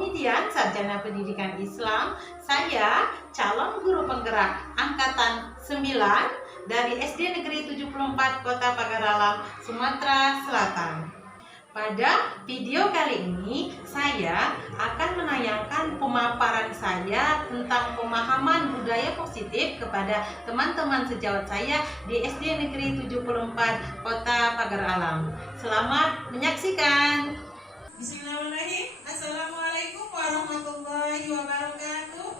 Aumidian, Sarjana Pendidikan Islam. Saya calon guru penggerak Angkatan 9 dari SD Negeri 74 Kota Pagar Alam, Sumatera Selatan. Pada video kali ini, saya akan menayangkan pemaparan saya tentang pemahaman budaya positif kepada teman-teman sejawat saya di SD Negeri 74 Kota Pagar Alam. Selamat menyaksikan. Bismillahirrahmanirrahim. Assalamualaikum warahmatullahi wabarakatuh.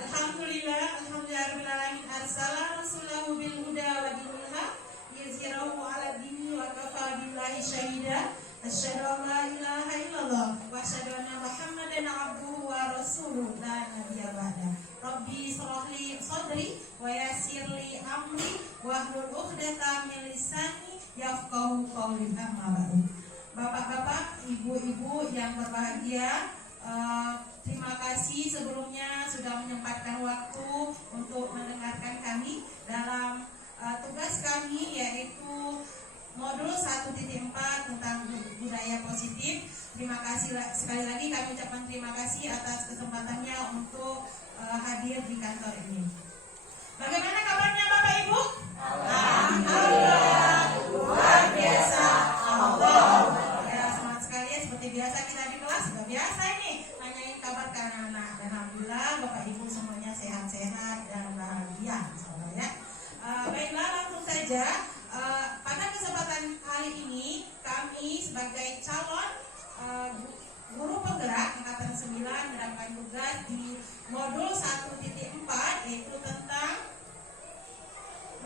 Alhamdulillahirrahmanirrahim. Arsala rasulahu bil huda wa dinil haq yuzhirahu 'ala dini wa kafa billahi syahida. Asyhadu an la ilaha illallah wa asyhadu anna Muhammadan 'abduhu wa rasuluh la nabiyya ba'da. Rabbi shrah li sadri wa yassir li amri wa hlul 'uqdatam min lisani yafqahu qawli. Amma ba'du. Bapak-bapak, ibu-ibu yang berbahagia, terima kasih sebelumnya sudah menyempatkan waktu untuk mendengarkan kami dalam tugas kami, yaitu modul 1.4 tentang budaya positif. Terima kasih sekali lagi, kami ucapkan terima kasih atas kesempatannya untuk hadir di kantor ini. Bagaimana kabarnya Bapak Ibu? Alhamdulillah, luar biasa. Allah. Ya, semangat sekali ya, seperti biasa kita di kelas sudah biasa ini nanyain kabar ke anak-anak. Dan alhamdulillah Bapak Ibu semuanya sehat-sehat dan bahagia, insyaallah ya. Baiklah, langsung saja. Pada kesempatan kali ini kami sebagai calon guru penggerak Angkatan 9 mendapatkan tugas di modul 1.4, yaitu tentang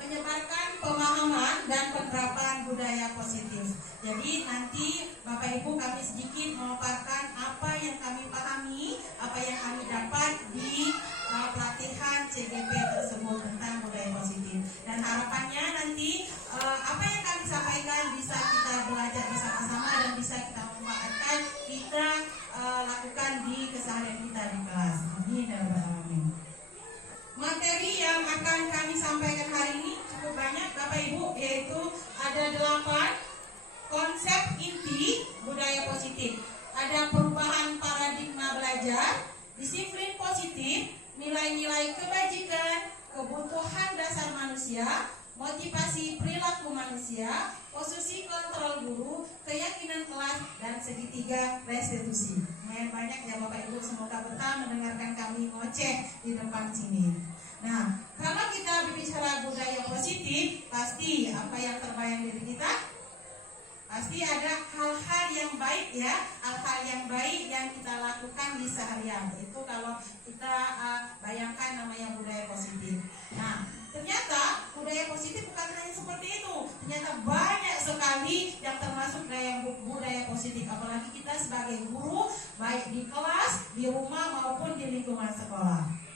menyebarkan pemahaman dan penerapan budaya positif. Jadi nanti Bapak Ibu kami sedikit memaparkan apa yang kami pahami, apa yang kami dapat di pelatihan CGP tersebut tentang budaya positif. Dan harapannya nanti apa yang kami sampaikan bisa kita belajar bersama-sama dan bisa kita manfaatkan, kita lakukan di keseharian kita di kelas. Amin ya rabbal alamin. Materi yang akan kami sampaikan hari ini cukup banyak Bapak Ibu, yaitu ada 8 konsep inti budaya positif. Ada perubahan paradigma belajar, disiplin positif, nilai-nilai kebajikan, kebutuhan dasar manusia, motivasi perilaku manusia, posisi kontrol guru, keyakinan kelas, dan segitiga restitusi. Lumayan banyak ya Bapak Ibu, semoga betah mendengarkan kami ngoceh di depan sini. Nah, kalau kita berbicara budaya positif, pasti apa yang terbayang diri kita? Pasti ada hal-hal yang baik ya, hal-hal yang baik yang kita lakukan di seharian. Itu kalau kita bayangkan namanya budaya positif. Nah, ternyata budaya positif bukan hanya seperti itu. Ternyata banyak sekali yang termasuk budaya positif. Apalagi kita sebagai guru, baik di kelas, di rumah maupun di lingkungan sekolah.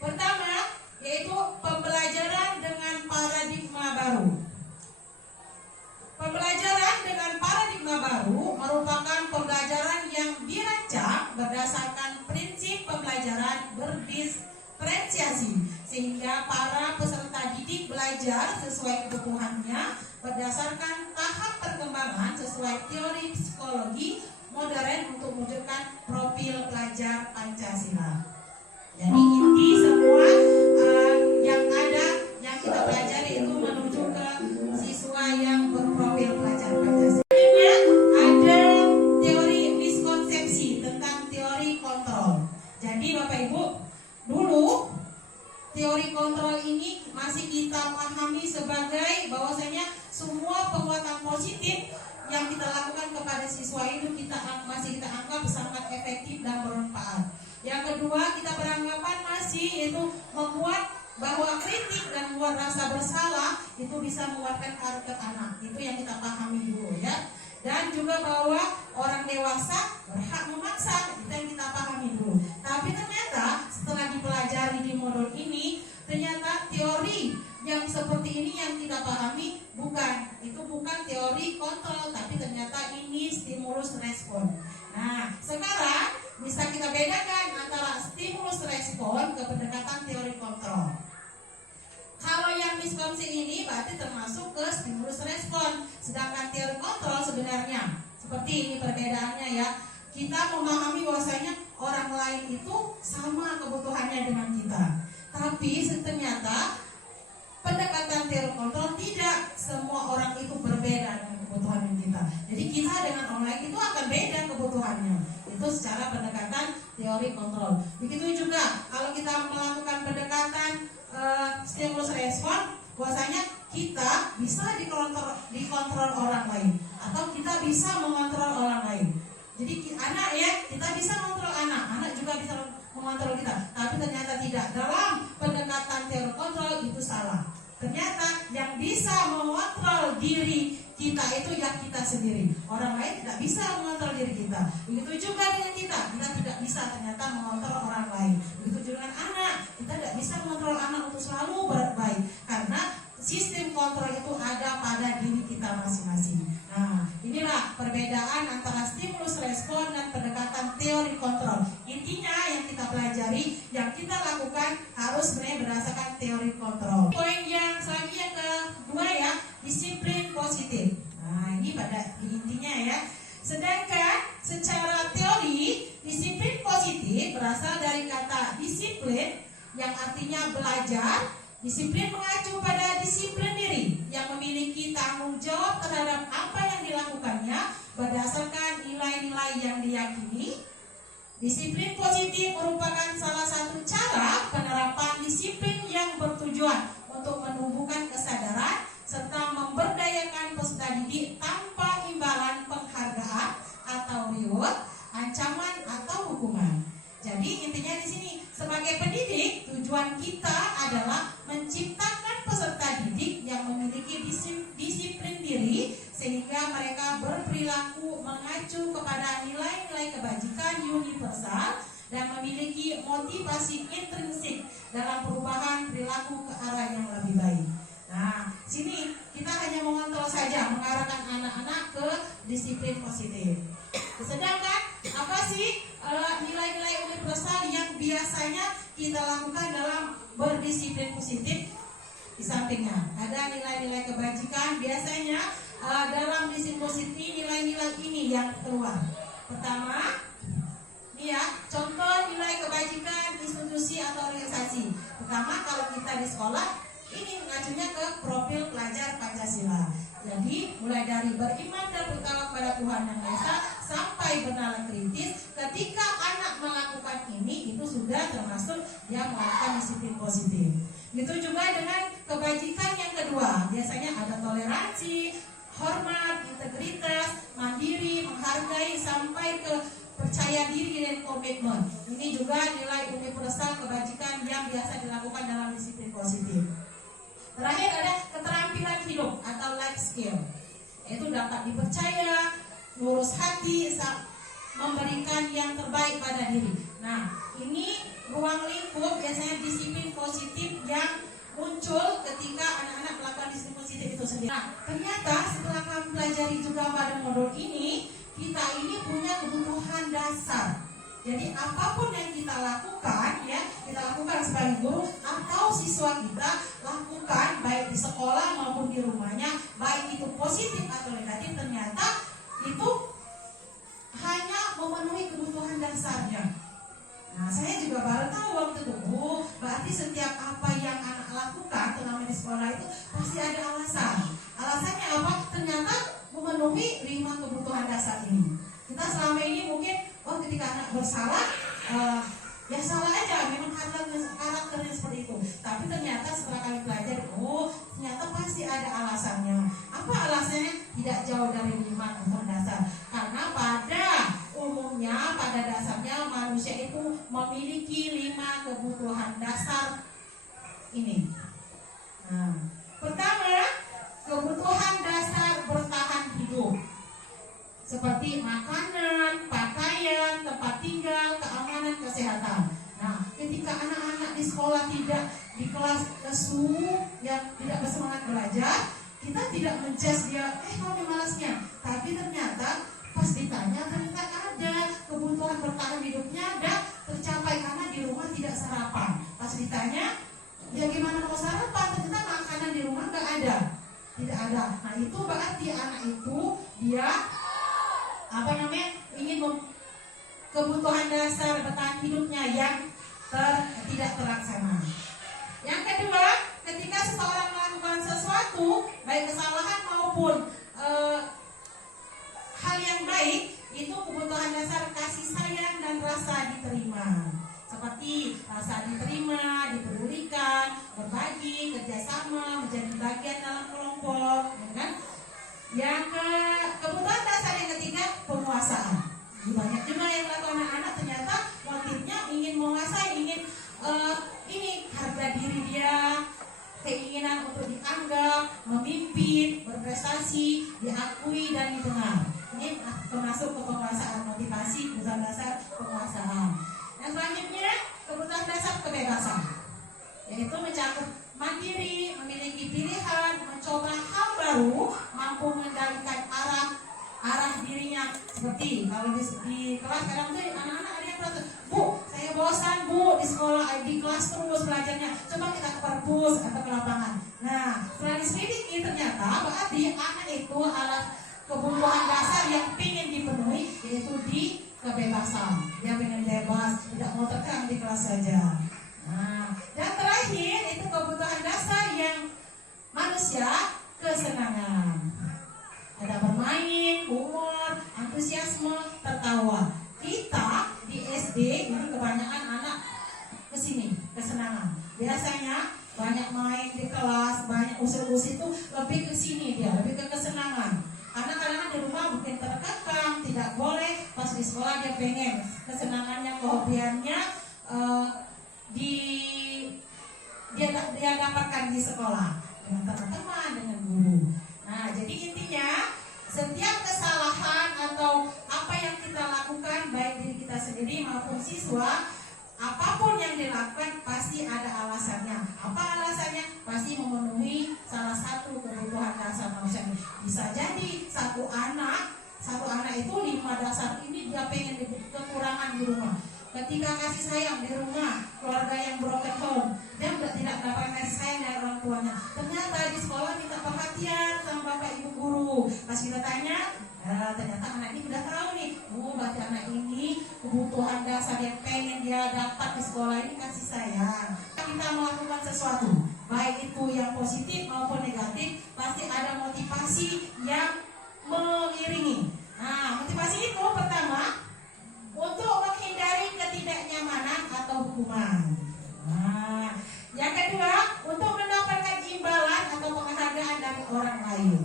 Pertama, yaitu pembelajaran dengan paradigma baru. Pembelajaran dengan paradigma baru merupakan pembelajaran yang dirancang berdasarkan prinsip pembelajaran berdiferensiasi, sehingga para peserta didik belajar sesuai kebutuhannya berdasarkan tahap perkembangan sesuai teori psikologi modern untuk mewujudkan profil pelajar Pancasila. Jadi inti semua yang ada yang kita pelajari itu menuju ke siswa yang berprofil pelajar Pancasila. Ada teori miskonsepsi tentang teori kontrol. Jadi Bapak Ibu, dulu teori kontrol ini masih kita pahami sebagai bahwasanya semua penguatan positif yang kita lakukan kepada siswa itu masih kita anggap sangat efektif dan bermanfaat. Yang kedua, kita beranggapan masih itu membuat bahwa kritik dan membuat rasa bersalah itu bisa menguatkan karakter anak. Itu yang kita pahami dulu ya. Dan juga bahwa orang dewasa berhak memaksa, itu yang kita pahami dulu. Tapi ternyata setelah dipelajari di modul ini, ternyata teori yang seperti ini yang kita pahami itu bukan teori kontrol, tapi ternyata ini stimulus respon. Nah, sekarang bisa kita bedakan antara stimulus respon ke pendekatan teori kontrol. Kalau yang miskonsepsi ini berarti termasuk ke stimulus respon, sedangkan teori kontrol sebenarnya Seperti ini perbedaannya ya. Kita memahami bahwasanya orang lain itu sama kebutuhannya dengan kita. Tapi ternyata pendekatan teori kontrol tidak, semua orang itu berbeda dengan kebutuhan kita. Jadi kita dengan orang lain itu akan beda kebutuhannya. Itu secara pendekatan teori kontrol. Begitu juga kalau kita melakukan pendekatan stimulus respon, bahwasanya kita bisa dikontrol orang lain atau kita bisa mengontrol orang lain. Jadi anak ya, kita bisa mengontrol anak juga bisa mengontrol kita. Tapi ternyata tidak. Dalam pendekatan teori kontrol itu salah. Ternyata yang bisa mengontrol diri kita itu ya kita sendiri. Orang lain tidak bisa mengontrol diri kita. Begitu juga dengan kita tidak bisa ternyata mengontrol orang lain. Begitu juga dengan anak, kita tidak bisa mengontrol anak untuk selalu berbaik. Karena sistem kontrol itu ada pada diri kita masing-masing. Nah, inilah perbedaan antara stimulus respon dan pendekatan teori kontrol. Intinya yang kita pelajari, yang kita lakukan harus sebenarnya berdasarkan teori kontrol. Poin yang selanjutnya yang kedua ya, disiplin positif. Nah, ini pada intinya ya. Sedangkan secara teori, disiplin positif berasal dari kata disiplin yang artinya belajar. Disiplin mengacu pada disiplin diri yang memiliki tanggung jawab terhadap apa yang dilakukannya berdasarkan nilai-nilai yang diyakini. Disiplin positif merupakan salah satu cara penerapan disiplin yang bertujuan untuk menumbuhkan kesadaran serta memberdayakan peserta didik tanpa imbalan penghargaan atau reward, ancaman atau hukuman. Jadi intinya di sini sebagai pendidik tujuan kita adalah menciptakan peserta didik yang memiliki disiplin diri sehingga mereka berperilaku mengacu kepada nilai-nilai kebajikan universal dan memiliki motivasi intrinsik dalam perubahan perilaku ke arah yang lebih baik. Nah, sini kita hanya mengontrol saja, mengarahkan anak-anak ke disiplin positif. Sedangkan apa sih nilai-nilai universal yang biasanya kita lakukan dalam berdisiplin positif? Di sampingnya ada nilai-nilai kebajikan. Biasanya dalam disiplin positif nilai-nilai ini yang keluar. Pertama, ini ya, contoh nilai kebajikan institusi atau organisasi. Pertama, kalau kita di sekolah, ini mengacunya ke profil pelajar Pancasila. Jadi mulai dari beriman dan bertawakal kepada Tuhan Yang Maha Esa sampai bernalar kritis. Ketika anak melakukan ini, itu sudah termasuk dia melakukan disiplin positif. Begitu juga dengan kebajikan yang kedua. Biasanya ada toleransi, hormat, integritas, mandiri, menghargai sampai ke percaya diri dan komitmen. Ini juga nilai universal kebajikan yang biasa dilakukan dalam disiplin positif. Terakhir ada keterampilan hidup atau life skill. Itu dapat dipercaya, lurus hati, memberikan yang terbaik pada diri. Nah, ini ruang lingkup biasanya disiplin positif yang muncul ketika anak-anak melakukan disiplin positif itu sendiri. Nah, ternyata setelah kami pelajari juga pada modul ini, kita ini punya kebutuhan dasar. Jadi apapun yang kita lakukan ya, kita lakukan sebagai guru atau siswa kita lakukan baik di sekolah maupun di rumahnya, baik itu positif atau negatif, ternyata itu hanya memenuhi kebutuhan dasarnya. Nah, saya juga baru tahu waktu itu, berarti setiap apa yang anak lakukan, terutama di sekolah itu pasti ada alasan. Alasannya apa? Ternyata memenuhi 5 kebutuhan dasar ini. Kita selama ini mungkin ketika anak bersalah, ya salah aja, memang karakternya seperti itu. Tapi ternyata setelah kami pelajari, ternyata pasti ada alasannya. Apa alasannya? Tidak jauh dari 5 kebutuhan dasar. Karena pada umumnya, pada dasarnya manusia itu memiliki 5 kebutuhan dasar ini. Nah, pertama, kebutuhan dasar bertahan hidup. Seperti makanan, pakaian, tempat tinggal, keamanan, kesehatan. Nah, ketika anak-anak di sekolah tidak di kelas lesu, yang tidak bersemangat belajar, kita tidak menjudge dia, kok dia malasnya. Tapi ternyata pas ditanya, ternyata ada kebutuhan bertahan hidupnya ada tercapai karena di rumah tidak sarapan. Pas ditanya, ya gimana mau sarapan? Ternyata makanan di rumah nggak ada, tidak ada. Nah, itu berarti anak itu dia kebutuhan dasar bertahan hidupnya yang tidak terlaksana. Yang kedua, ketika seseorang melakukan sesuatu, baik kesalahan maupun hal yang baik, itu kebutuhan dasar kasih sayang dan rasa diterima. Seperti rasa diterima, dipedulikan, berbagi, kerjasama, menjadi bagian dalam kelompok, ya kan? Yang kebutuhan dasar yang ketiga, penguasaan. Banyak juga yang melakukan anak-anak ternyata motifnya ingin menguasai, ingin ini harga diri dia, keinginan untuk dianggap, memimpin, berprestasi, diakui dan didengar. Ini termasuk ke penguasaan, motivasi kebutuhan dasar penguasaan. Yang selanjutnya kebutuhan dasar kebebasan, yaitu mencakup mandiri, memiliki pilihan, mencoba hal baru, mampu mengendalikan arah dirinya. Seperti kalau di kelas kadang tuh anak-anak ada yang protes, Bu, saya bosan Bu di sekolah, di kelas terus belajarnya, coba kita ke perpus atau ke lapangan. Nah, setelah diselidiki ternyata berarti anak itu adalah kebutuhan dasar yang ingin dipenuhi, yaitu di kebebasan. Dia pengen bebas, tidak mau terkekang di kelas saja. Nah, dan terakhir itu kebutuhan dasar yang manusia, kesenangan. Ada bermain, humor, antusiasme, tertawa. Kita di SD ini kebanyakan anak kesini, kesenangan. Biasanya banyak main di kelas, banyak usir-usir itu lebih ke sini dia, lebih ke kesenangan. Karena kadang-kadang di rumah mungkin terkekang, tidak boleh. Pas di sekolah dia pengen kesenangannya, kehobiannya dia dapatkan di sekolah dengan teman-teman, dengan guru. Nah, jadi intinya setiap kesalahan atau apa yang kita lakukan, baik diri kita sendiri maupun siswa, apapun yang dilakukan pasti ada alasannya. Apa alasannya? Pasti memenuhi salah satu kebutuhan dasar manusia. Bisa jadi satu anak itu 5 dasar ini dia pengen kekurangan di rumah. Ketika kasih sayang di rumah, keluarga yang broken home, dia tidak dapat kasih sayang dari orang tuanya. Ternyata di sekolah minta perhatian sama bapak ibu guru. Pas kita tanya, ternyata anak ini udah tahu nih, berarti anak ini kebutuhan dasar yang pengen dia dapat di sekolah ini kasih sayang. Kita melakukan sesuatu, baik itu yang positif maupun negatif, pasti ada motivasi yang mengiringi. Nah, motivasi itu pertama, untuk menghindari ketidaknyamanan atau hukuman. Nah, yang kedua, untuk mendapatkan imbalan atau penghargaan dari orang lain.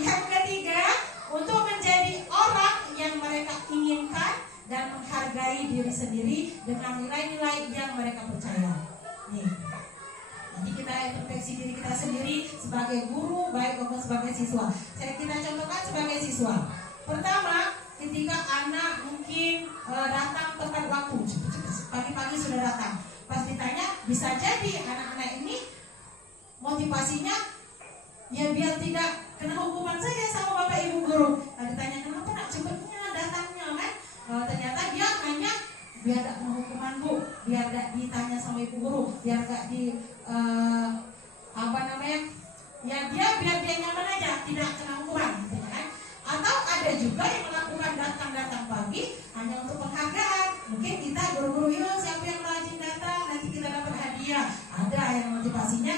Yang ketiga, untuk menjadi orang yang mereka inginkan dan menghargai diri sendiri dengan nilai-nilai yang mereka percaya. Nih, nanti kita introspeksi diri kita sendiri sebagai guru, baik maupun sebagai siswa. Kita contohkan sebagai siswa. Pertama, ketika anak mungkin datang tepat waktu, pagi-pagi sudah datang. Pas ditanya, bisa jadi anak-anak ini motivasinya ya biar tidak kena hukuman saja sama bapak ibu guru. Nah, ditanya kenapa nak cepatnya datangnya kan? Ternyata dia hanya biar tidak kena hukuman Bu, biar tidak ditanya sama ibu guru, biar tidak ya dia biar dia nyaman aja, tidak kena hukuman, gitu kan? Atau ada juga yang melakukan datang pagi hanya untuk penghargaan. Mungkin kita guru-guru, siapa yang rajin datang nanti kita dapat hadiah. Ada yang motivasinya,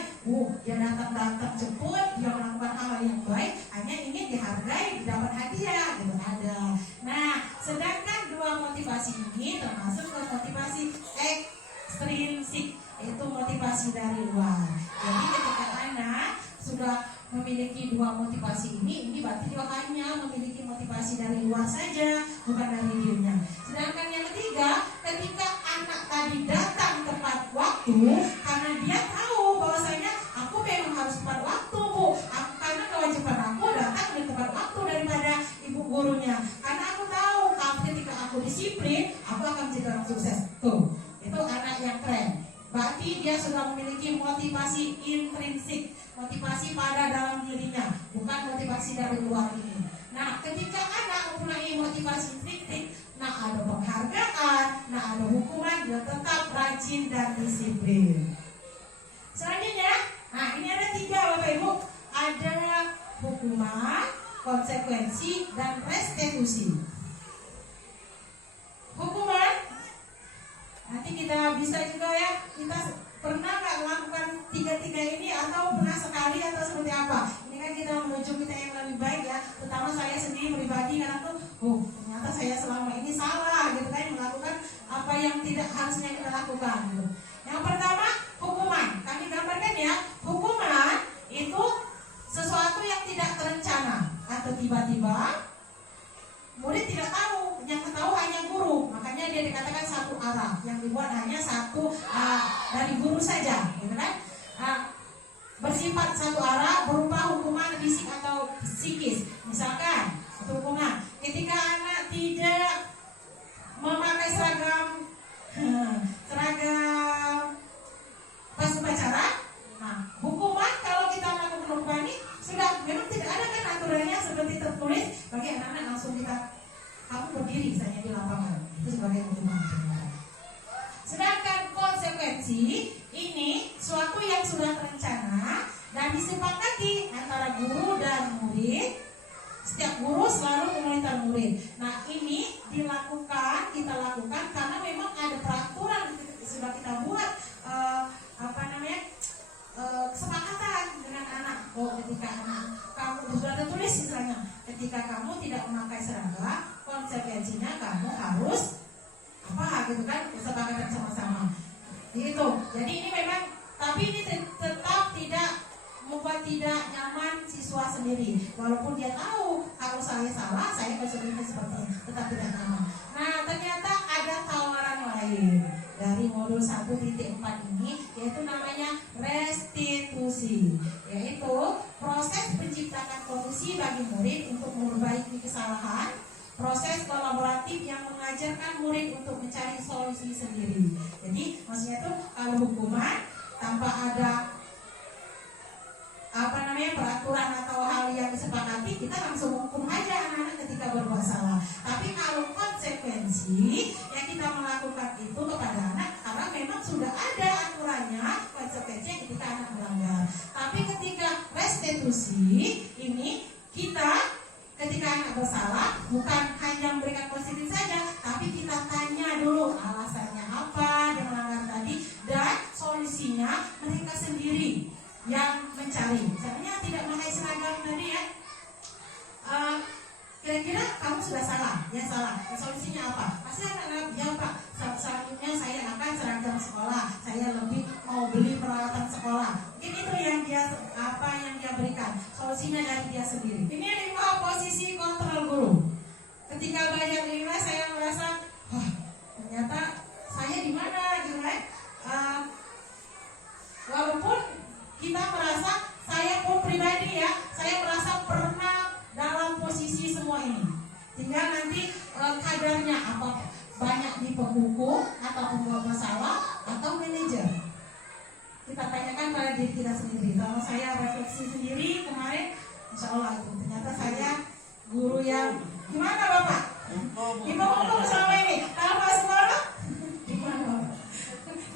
dia datang cepat, dia melakukan hal yang baik, hanya ingin dihargai, dapat hadiah, gitu ada. Nah, sedangkan dua motivasi ini termasuk ke motivasi ekstrinsik, yaitu motivasi dari luar. Jadi ketika anak sudah memiliki dua motivasi ini berarti dia hanya memiliki motivasi dari luar saja, bukan dari dirinya. Sedangkan yang ketiga, ketika anak tadi datang tepat waktu, karena dia tahu bahwasanya aku memang harus tepat waktu Bu, karena kewajiban aku datang di tepat waktu daripada ibu gurunya. Karena aku tahu kalau ketika aku disiplin, aku akan menjadi orang sukses. Tuh, itu anak yang keren. Berarti dia sudah memiliki motivasi intrinsik, motivasi pada dalam dirinya, bukan motivasi dari luar ini. Nah, ketika anak mempunyai motivasi intrinsik, ada penghargaan, ada hukuman, dia tetap rajin dan disiplin. Selanjutnya, ini ada 3 Bapak Ibu, ada hukuman, konsekuensi, dan restitusi. ternyata saya selama ini salah gitu kan, melakukan apa yang tidak harusnya kita lakukan gitu. Yang pertama, hukuman. Kami gambarkan ya, hukuman itu sesuatu yang tidak terencana atau tiba-tiba murid tidak tahu, yang tahu hanya guru, makanya dia dikatakan satu arah, yang dibuat hanya satu dari guru saja, gitu kan? Bersifat satu arah berupa hukuman fisik atau psikis. Misalkan hukuman ketika anak tidak memakai seragam pas upacara, nah hukuman kalau kita melakukan hukuman ini sudah memang tidak ada kan aturannya seperti tertulis bagi anak-anak, langsung kita kamu berdiri misalnya di lapangan, itu sebagai hukuman. Sedangkan konsekuensi ini suatu yang sudah terencana dan disepakati antara guru dan murid. Setiap guru selalu memonitor murid. Nah ini dilakukan, kita lakukan karena memang ada peraturan sudah kita buat kesepakatan dengan anak. Oh ketika anak kamu sudah tertulis misalnya, ketika kamu tidak memakai seragam, konsekuensinya kamu harus apa gitu kan, kesepakatan sama-sama. Gitu. Jadi ini memang, tapi ini tetap tidak membuat tidak nyaman siswa sendiri. Walaupun dia tahu kalau saya salah, saya konsekuensinya seperti ini, tetap tidak nyaman. Nah ternyata ada tawaran lain dari modul 1.4 ini, yaitu namanya restitusi, yaitu proses penciptakan kondisi bagi murid untuk memperbaiki kesalahan, proses kolaboratif yang mengajarkan murid untuk mencari solusi sendiri. Jadi maksudnya tuh kalau hukuman tanpa ada peraturan atau hal yang disepakati, kita langsung hukum aja anak-anak ketika berbuat salah. Tapi kalau konsekuensi yang kita melakukan itu kepada anak, karena memang sudah ada aturannya konsekuensinya ketika anak melanggar. Tapi ketika restitusi ini, kita ketika anak bersalah bukan hanya memberikan positif saja, tapi kita tanya dulu alasannya apa dia melanggar tadi, dan solusinya mereka sendiri yang mencari. Misalnya tidak memakai seragam tadi ya, kira-kira kamu sudah salah, ya salah. Solusinya apa? Pasti anak jawab, Pak, selanjutnya saya akan seragam sekolah, saya lebih mau beli peralatan sekolah. Mungkin itu yang dia berikan. Solusinya dari dia sendiri. Ini 5 posisi kontrol guru. Ketika belajar 5, saya merasa, wah ternyata saya di mana gitu kan? Walaupun kita merasa, saya pun pribadi ya, saya merasa pernah dalam posisi semua ini. Tinggal nanti kadarnya apa, banyak di penghukum atau pembuat masalah atau manajer. Kita tanyakan pada diri kita sendiri. Kalau saya refleksi sendiri kemarin, insya Allah itu ternyata saya guru yang gimana Bapak? Di penghukum selama ini. Kalau Pak sekolah gimana Bapak?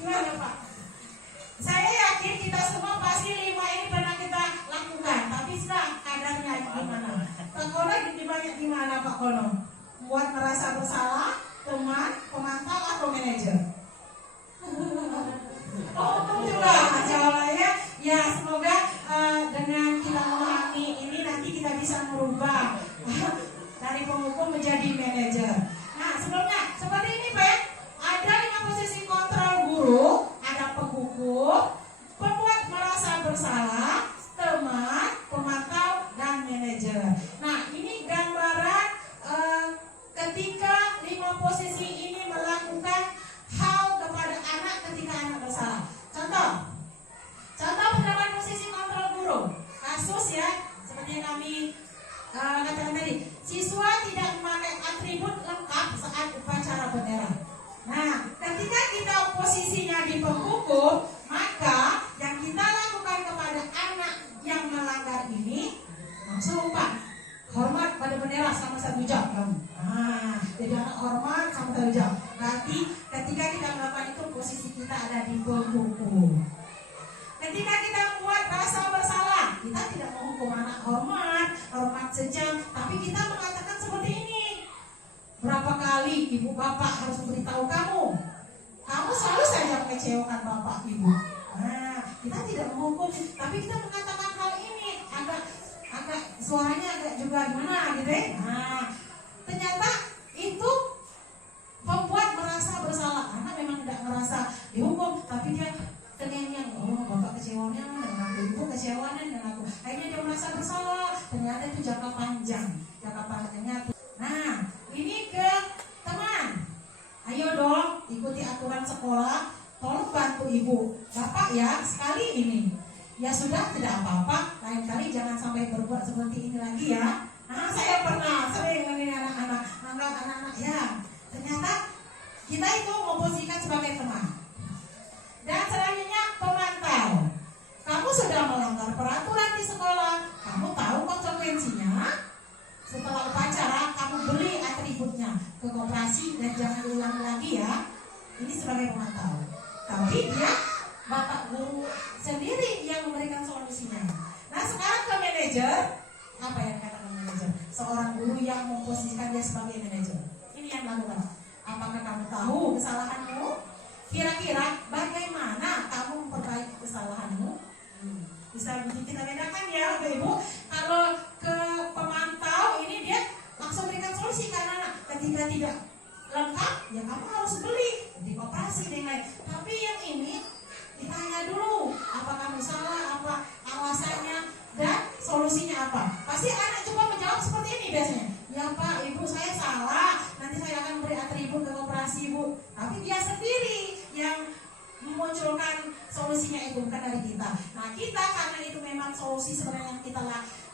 Gimana Pak? Saya yakin kita semua pasti 5 ini pernah kita lakukan, tapi sekarang kadarnya gimana? Pak Kono banyak di mana Pak Kono? Buat merasa bersalah, teman, pemantau atau manajer? Oh juga jawabannya ya, semoga dengan kita memahami ini nanti kita bisa merubah dari penghukum menjadi manajer. Nah sebelumnya seperti ini Pak, ada 5 posisi kontrol guru, ada penghukum, pembuat merasa bersalah, teman, pemantau, dan manajer. Nah ini gambaran ketika 5 posisi ini melakukan hal kepada anak ketika anak bersalah. Contoh penerapan posisi kontrol guru. Kasus ya, seperti yang kami katakan tadi, siswa tidak memakai atribut lengkap saat upacara bendera. Nah, ketika kita posisinya di penghukum, maka yang kita lakukan kepada anak yang melanggar ini langsung Pak, hormat pada bendera sama 1 jam kamu. Nah, jadi anak hormat sama 1 jam. Berarti ketika kita melakukan itu, posisi kita ada di penghukum. Ketika kita membuat rasa bersalah, kita tidak menghukum anak hormat sejam, tapi kita mengatakan seperti ini. Berapa kali ibu bapak harus memberitahu kamu? Kamu selalu saja mengecewakan bapak ibu. Nah, kita tidak menghukum, tapi kita mengatakan hal ini agak suaranya agak juga gimana gitu ya. Nah, ternyata dalam sekolah, tolong bantu ibu, bapak ya sekali ini. Ya sudah, tidak apa-apa, lain kali jangan sampai berbuat seperti ini lagi ya. Nah, saya pernah sering menilai anak-anak, anggap anak-anak ya. Ternyata kita itu memposisikan sebagai teman. Dan selanjutnya pemantau. Kamu sudah melanggar peraturan di sekolah, kamu tahu konsekuensinya. Setelah upacara, kamu beli atributnya ke koperasi dan jangan diulang lagi ya. Ini sebagai pemantau. Tapi dia bapak guru sendiri yang memberikan solusinya. Nah sekarang ke manajer, apa yang dikatakan manajer? Seorang guru yang memposisikan dia sebagai manajer. Ini yang lakukan. Apakah kamu tahu kesalahanmu? Kira-kira bagaimana kamu memperbaiki kesalahanmu? Bisa kita bedakan ya Bapak Ibu. Kalau ke pemantau ini dia langsung berikan solusi karena ketika tidak lengkap ya kamu harus beli di koperasi dengan. Tapi yang ini ditanya dulu apa kamu salah, apa alasannya dan solusinya apa. Pasti anak coba menjawab seperti ini biasanya. Ya Pak, Ibu saya salah, nanti saya akan beri atribut ke koperasi Ibu. Tapi dia sendiri yang memunculkan solusinya itu, bukan dari kita. Nah kita karena itu memang solusi sebenarnya yang kita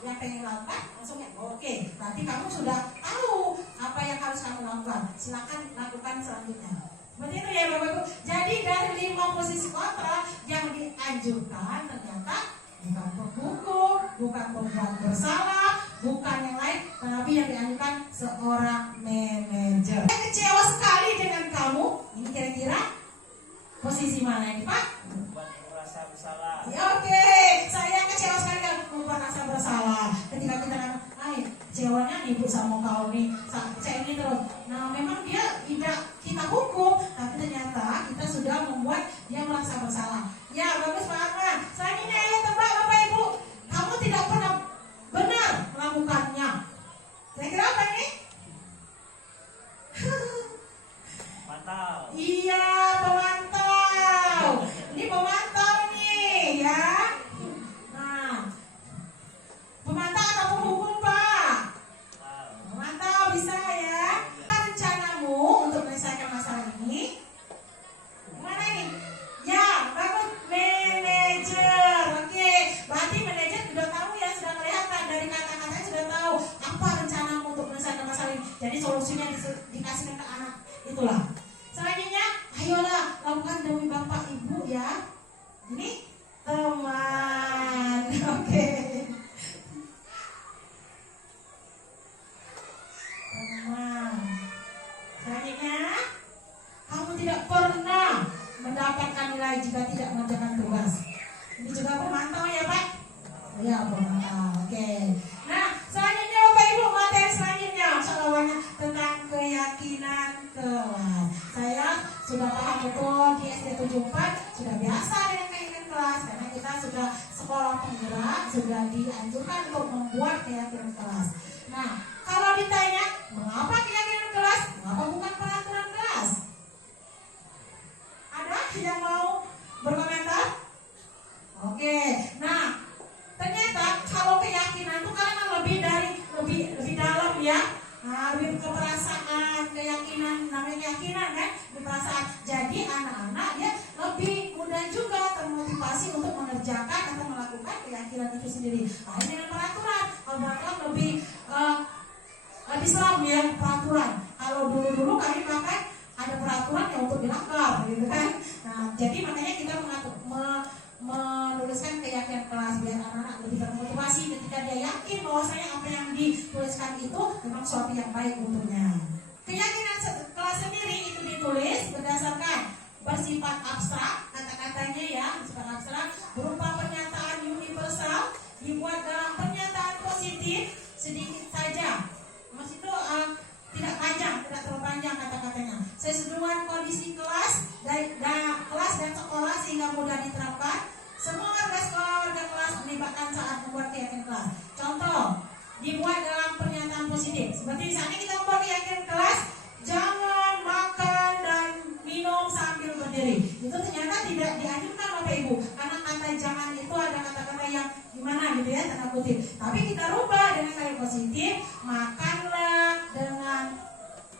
yang pengen lakukan, langsung ya oke. Berarti kamu sudah tahu apa yang harus kamu lakukan. Silakan lakukan selanjutnya. Seperti itu ya Bapak Ibu. Jadi dari 5 posisi kontrak yang dianjurkan ternyata bukan penghukum, bukan pembuat bersalah, bukan yang lain, tapi yang dianjurkan seorang manajer. Saya kecewa sekali dengan kamu. Ini kira-kira posisi mana ini Pak? Membuat merasa bersalah. Ya, oke, saya kecewa sekali dengan membuat rasa bersalah. Ketika kita katakan, kecewanya ibu sama kau nih, saya ini terus. Nah, memang dia tidak kita hukum, tapi ternyata kita sudah membuat dia merasa bersalah. Ya, bagus Pak Arman. Selanjutnya ayo tebak Bapak Ibu, kamu tidak pernah benar melakukannya. Kira-kira apa ini? Mantap. Iya, pemantau. Ini pemantau nih, ya. Nah, pemantau atau penghukum Pak? Pemantau bisa ya. Rencanamu untuk menyelesaikan masalah ini? Mana ini? Ya, bagus manajer. Oke, berarti manajer sudah tahu ya, sudah kelihatan dari kata-katanya sudah tahu apa rencanamu untuk menyelesaikan masalah ini. Jadi solusinya dikasihkan ke anak. Itulah. Selanjutnya, ayolah lakukan demi Bapak Ibu ya. Ini teman. Oke. Teman. Selanjutnya, kamu tidak pernah mendapatkan nilai jika tidak mengerjakan tugas. Ini juga pemantau ya Pak? Ya pemantau. Oke. Nah, selanjutnya Bapak Ibu materi selanjutnya soalnya tentang keyakinan kelas. Saya sudah paham betul di SD 74 sudah biasa dengan keyakinan kelas karena kita sudah sekolah penggerak, sudah dianjurkan untuk membuat keyakinan kelas. Nah, kalau ditanya mengapa keyakinan kelas, mengapa bukan peraturan kelas? Ada yang mau berkomentar? Oke, nah ternyata kalau keyakinan itu kan lebih dalam ya. Nah, lebih ke perasaan, keyakinan, namanya keyakinan kan, di perasaan. Jadi anak-anak ya lebih mudah juga termotivasi untuk mengerjakan atau melakukan keyakinan itu sendiri. Lain dengan peraturan. Kalau peraturan lebih seram ya peraturan. Kalau dulu kami pakai ada peraturan yang untuk dilanggar, gitu kan. Nah, jadi makanya kita menuliskan keyakinan kelas biar anak-anak lebih termotivasi ketika dia yakin bahwasanya apa yang dituliskan itu memang suatu yang baik untuknya. Keyakinan kelas sendiri itu ditulis berdasarkan bersifat abstrak, kata-katanya ya bersifat abstrak, berupa pernyataan universal, dibuat dalam pernyataan positif sedikit saja. Maksud itu tidak panjang, tidak terlalu panjang kata-katanya. Sesuai kondisi kelas kelas dan sekolah sehingga mudah diterapkan. Semua warga sekolah, warga kelas melibatkan saat membuat keyakinan kelas. Contoh, dibuat dalam pernyataan positif. Seperti misalnya kita membuat keyakinan kelas, jangan makan dan minum sambil berdiri. Itu ternyata tidak dianjurkan Bapak Ibu, karena kata jangan itu ada kata-kata yang gimana gitu ya, tanda kutip. Tapi kita rubah dengan kata positif, makanlah dengan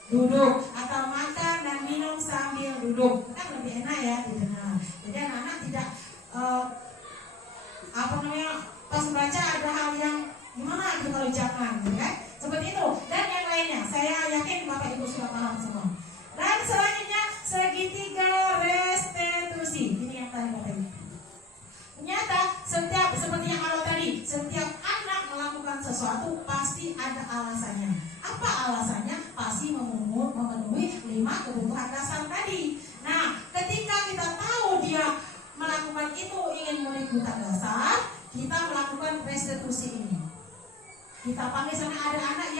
duduk atau makan dan minum sambil duduk. Kan lebih ya, didengar. Jadi anak-anak tidak pas baca ada hal yang gimana gitu kalau jangan, gitu kan? Seperti itu. Dan yang lainnya, saya yakin Bapak Ibu sudah paham semua. Dan selanjutnya segitiga restitusi. Ini yang tadi Bapak Ibu. Ternyata setiap seperti yang awal tadi, setiap anak melakukan sesuatu pasti ada alasannya. Apa alasannya? Pasti memenuhi 5 kebutuhan dasar tadi. Nah, ketika kita tahu dia melakukan itu ingin memenuhi kebutuhan dasar, kita melakukan restitusi ini. Kita panggil sana ada anak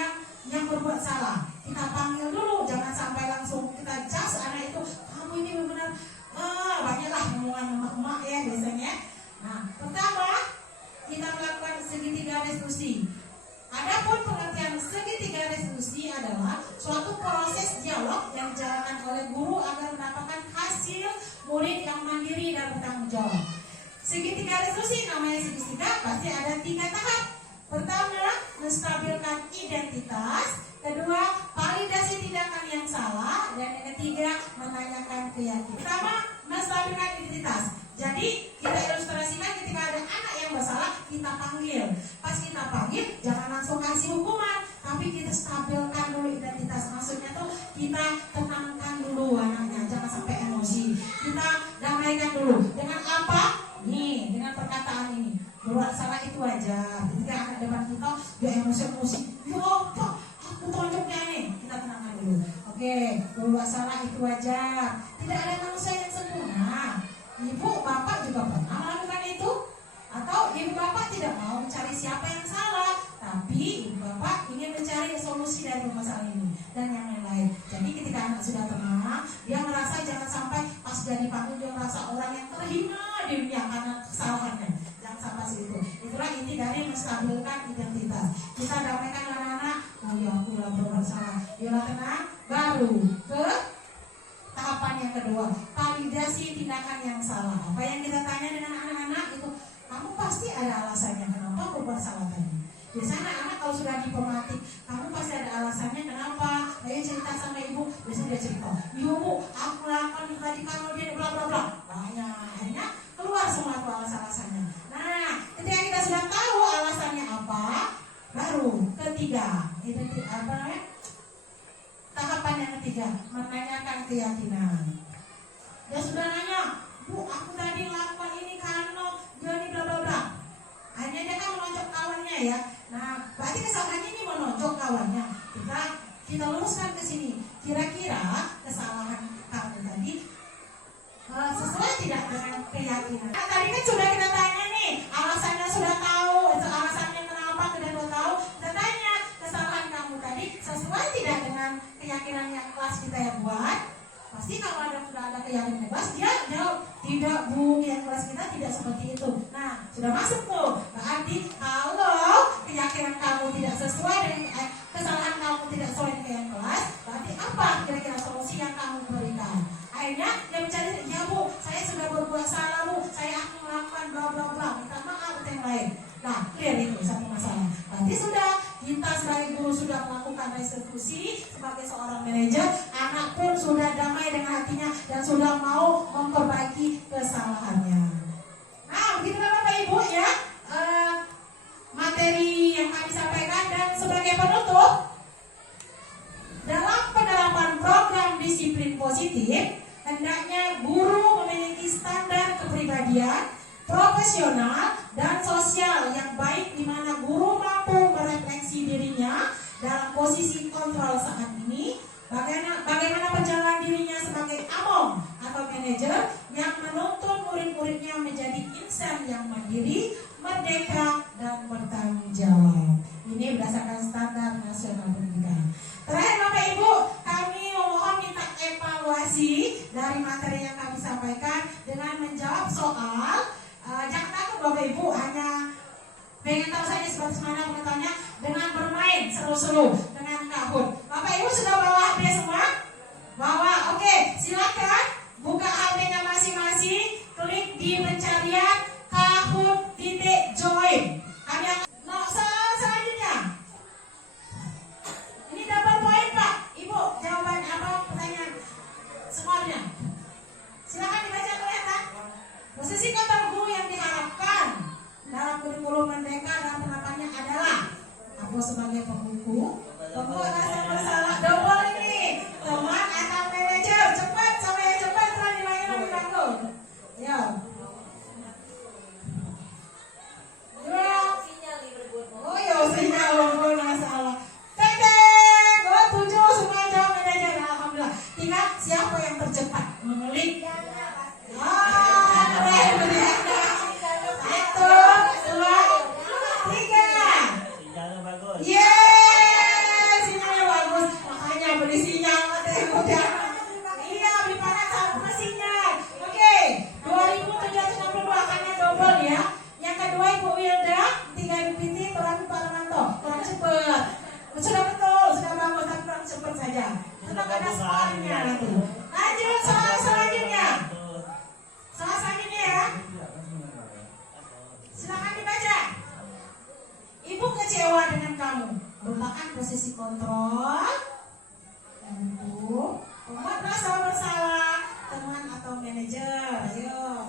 yang berbuat salah. Kita panggil dulu, jangan sampai langsung kita jas anak itu. Kamu ini benar-benar banyaklah omongan emak-emak ya biasanya. Nah, pertama kita melakukan segitiga restitusi. Adapun pengertian segitiga restitusi adalah suatu proses dialog yang dijalankan oleh guru agar mendapatkan hasil murid yang mandiri dan bertanggung jawab. Segitiga restitusi namanya segitiga pasti ada 3 tahap. Pertama, menstabilkan identitas. Kedua, validasi tindakan yang salah. Dan yang ketiga, menanyakan keyakinan. Pertama, menstabilkan identitas. Jadi kita ilustrasikan ketika ada anak yang bersalah, kita panggil. Pas kita panggil, jangan langsung kasih hukuman, tapi kita stabilkan dulu identitas. Maksudnya tuh kita tenangkan dulu anaknya, jangan sampai emosi. Kita damaikan dulu. Dengan apa? Nih, dengan perkataan ini. Berbuat salah itu aja. Ketika anak depan kita, dia emosi-emosi. Ya apa? Aku tonjoknya nih. Kita tenangkan dulu. Oke, berbuat salah itu aja. Tidak ada manusia yang sempurna. Ibu, bapak juga pernah melakukan itu. Atau ibu bapak tidak mau mencari siapa yang salah, tapi ibu bapak ingin mencari solusi dari permasalahan ini dan yang lain-lain. Jadi ketika anak sudah tenang, dia merasa jangan sampai pas jadi panggil dia merasa orang yang terhina di dunia karena kesalahannya. Jangan sampai situ. Itulah inti dari menstabilkan identitas. Kita damaikan anak-anak. Oh ya, aku udah berbuat salah. Dia tenang. Baru ke tahapan yang kedua, validasi tindakan yang salah. Apa yang kita tanya dengan anak-anak itu, kamu pasti ada alasannya kenapa berbuat salah tadi. Biasanya anak-anak kalau sudah diplomatik, kamu pasti ada alasannya kenapa. Ayo cerita sama ibu, biasanya dia cerita. Ibu, aku melakukan tadi kalau dia bla bla bla. Banyak, akhirnya keluar semua tuh alasan-alasannya. Nah, ketika kita sudah tahu alasannya apa, baru ketiga, itu apa namanya? Tahapan yang ketiga, menanyakan keyakinan. Dia sudah nanya, Bu, aku tadi melakukan ini karena dia ini bla bla bla. Hanya dia kan menonjok kawannya ya. Nah, berarti kesalahannya ini menonjok kawannya. Kita luruskan ke sini. Kira-kira kesalahan kamu tadi sesuai tidak dengan keyakinan? Nah, tadi kan sudah kita tanya nih, alasannya sudah tahu, alasannya kenapa kita sudah tahu. Kita tanya, kesalahan kamu tadi sesuai tidak dengan keyakinan yang kelas kita yang buat? Pasti kalau sudah ada keyakinan yang kelas, dia jawab tidak, Bu, yang kelas kita tidak seperti itu. Nah, sudah masuk tuh. Berarti kalau keyakinan kamu tidak sesuai dengan kesalahan kamu tidak sesuai dengan yang kelas, berarti apa kira-kira solusi yang kamu berikan? Akhirnya dia mencari, ya Bu, saya sudah berbuat salah Bu, saya akan melakukan bla bla bla, minta maaf atau yang lain. Nah, clear itu satu masalah. Berarti sudah kita sebagai guru sudah melakukan restitusi, sebagai seorang manajer, anak pun sudah damai dengan hatinya dan sudah mau memperbaiki kesalahannya. Nah, begitulah Bapak Ibu ya materi yang kami sampaikan. Dan sebagai penutup, dalam penerapan program disiplin positif, hendaknya guru memiliki standar kepribadian profesional dan sosial yang baik, di mana guru mampu merefleksi dirinya dalam posisi kontrol saat ini, bagaimana perjalanan dirinya sebagai among atau manajer yang menuntun murid-muridnya menjadi insan yang mandiri, merdeka, dan bertanggung jawab. Ini berdasarkan standar nasional pendidikan. Terakhir Bapak Ibu, kami mohon minta evaluasi dari materi yang kami sampaikan dengan menjawab soal. Jangan takut Bapak Ibu, hanya pengen tahu saja sebatas mana pengetahuannya dengan bermain seru-seru dengan Kahoot. Bapak Ibu sudah bawa HP semua? Bawa, oke, silakan buka HP-nya masing-masing, klik di pencarian Kahoot.join. Kami akan selanjutnya. Ini dapat poin Pak, Ibu, jawaban apa pertanyaan skornya? Silakan Udah. Iya, beli panas sama mesinnya. Oke, 2.762 karena double ya. Yang kedua Ibu Wilda, 3 Ibu Piti, kurang Pak Romanto. Kurang cepet. Sudah betul, sudah bagus, tapi kurang cepet saja. Tetap ada skornya nanti. Lanjut soal selanjutnya. Soal selanjutnya ya. Silakan dibaca. Ibu kecewa dengan kamu. Letakkan posisi kontrol. Untuk membuat rasa bersalah teman atau manajer. Ayo.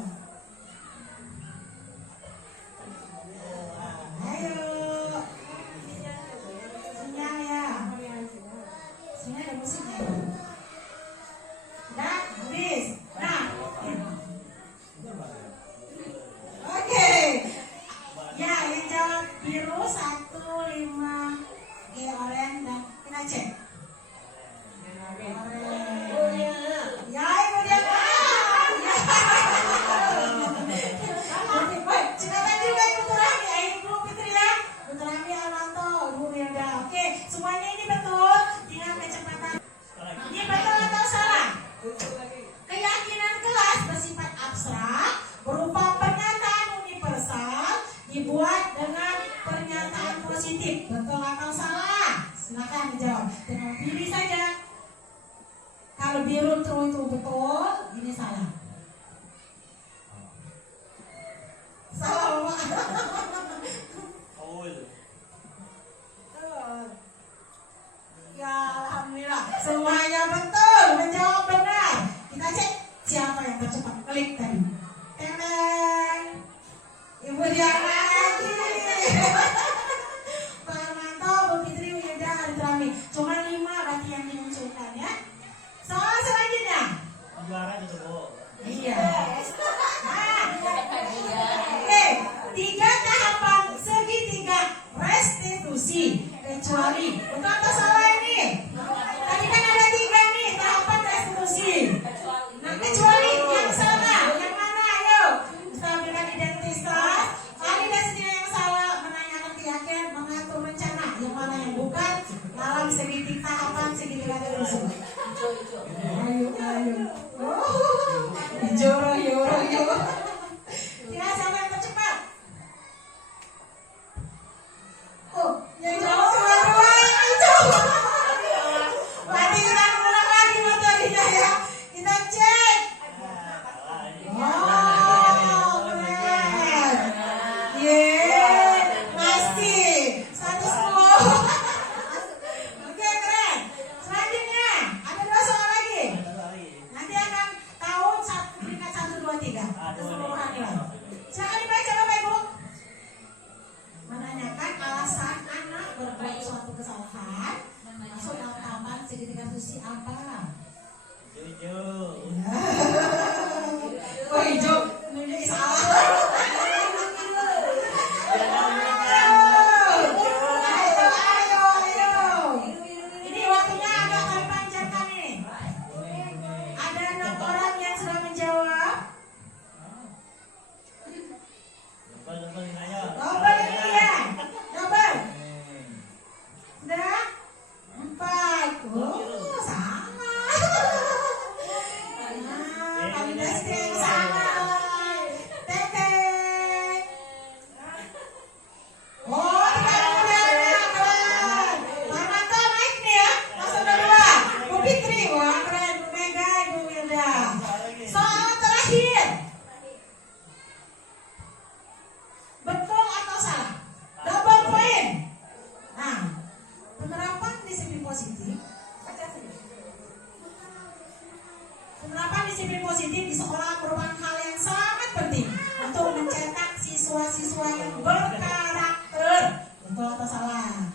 Ayo. Sinyal ya. Sinyal ada musiknya. Udah, habis. Nah. Oke. Ya, yang jawab biru 15 G oranye dan kita cek. Ya, Ibu Diana. Baik, silakan juga Ibu Turami, Ibu Fitri ya. Ibu Turami, Almanto, Ibu Wilda. Oke, semuanya ini betul. Tinggal kecepatan. Ini betul atau salah? Keyakinan kelas bersifat abstrak, berupa pernyataan universal, dibuat dengan pernyataan positif. Betul atau salah? Silakan dijawab. Dengan pilih saja. Kalau biru itu betul, ini salah. Salah, Pak. Ya, alhamdulillah. Semuanya betul, menjawab benar. Kita cek siapa yang tercepat klik tadi. Teneng. Ibu Diana lagi. Pak Armanto, Bu Fitri, Wilda, Aritrami. Cuma 5 berarti yang dimunculkan ya. Soal selanjutnya. Juara itu Bu. Iya. Nah, oke, 3 tahapan segitiga restitusi kecuali betul atau salah ini? Tadi kan ada 3 nih tahapan restitusi. Nah, kecuali yang salah, yang mana? Ayo, kita berikan identitas. Validasi yang salah menanyakan keyakinan mengatur rencana. Yang mana yang bukan dalam segitiga tahapan segitiga restitusi. Ayo. Joro. Ya, siapa yang tercepat? Oh, yang jawab dua-dua itu. Berarti kita ulang lagi metodenya ya. Kita cek. Oh, keren. Yeay, pasti 110. Oke, keren. Selanjutnya, ada 2 soal lagi. Nanti akan tahu peringkat 1, 2, 3 keseluruhan nilai. Silakan dibaca Bapak Ibu. Menanyakan alasan anak berbuat suatu kesalahan masuk dalam tahapan segitiga restitusi apa? Jujur. Oh, hijau. Ini salah. Ayo. Ini waktunya agak kami panjangkan nih. Ada 6 orang yang sudah menjawab. Double nilainya. Double ini ya. Double. Sudah? 4. Oh, sama. Nah, validasi yang sama. Teteh. Oh, tidak kemudiannya keren. Marmanto naik nih ya. Langsung kedua. Bu Fitri, wah keren. Bu Mega, Ibu Wilda. Soal terakhir. Betul atau salah? Double point. Nah, penerapan disiplin positif. Penerapan disiplin positif di sekolah merupakan hal yang sangat penting untuk mencetak siswa-siswa yang berkarakter. Betul atau salah?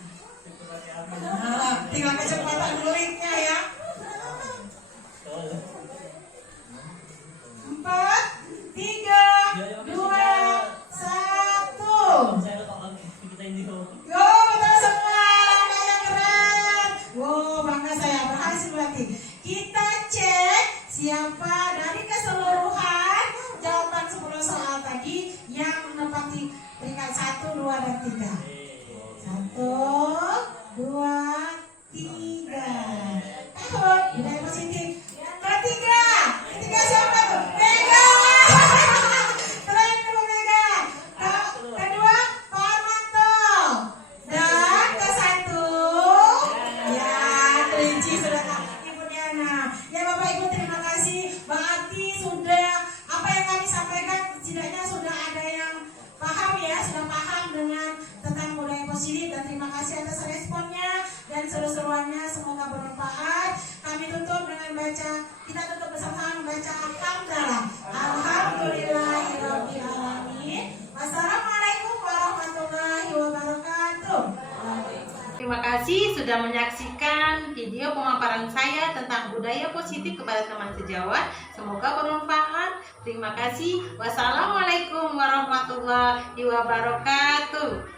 Nah, tinggal kecepatan kliknya ya. 4, 3, 2, 1. Saya lupa kita ini. Yo, betul semua, langkah yang keren. Wow, bangga saya, berhasil berarti. Kita cek siapa dari keseluruhan jawaban 10 soal tadi yang menepati peringkat 1, 2, dan 3. 1, 2, 3. Tahun. budaya positif. Ketiga siapa tuh? Mega. Keren Bu Mega. Kedua Pak Armanto. Dan ke satu ya kelinci sudah Ibu Diana. Ya Bapak Ibu terima kasih. Berarti sudah apa yang kami sampaikan setidaknya sudah ada yang paham ya, sudah paham dengan tentang budaya positif dan terima kasih atas responnya dan seru-seruannya, semoga bermanfaat. Kami tutup dengan kita tutup bersama membaca alhamdulillah. Alhamdulillahirabbil alamin. Wassalamualaikum warahmatullahi wabarakatuh. Terima kasih sudah menyaksikan video pemaparan saya tentang budaya positif kepada teman sejawat. Semoga bermanfaat. Terima kasih. Wassalamualaikum warahmatullahi wabarakatuh.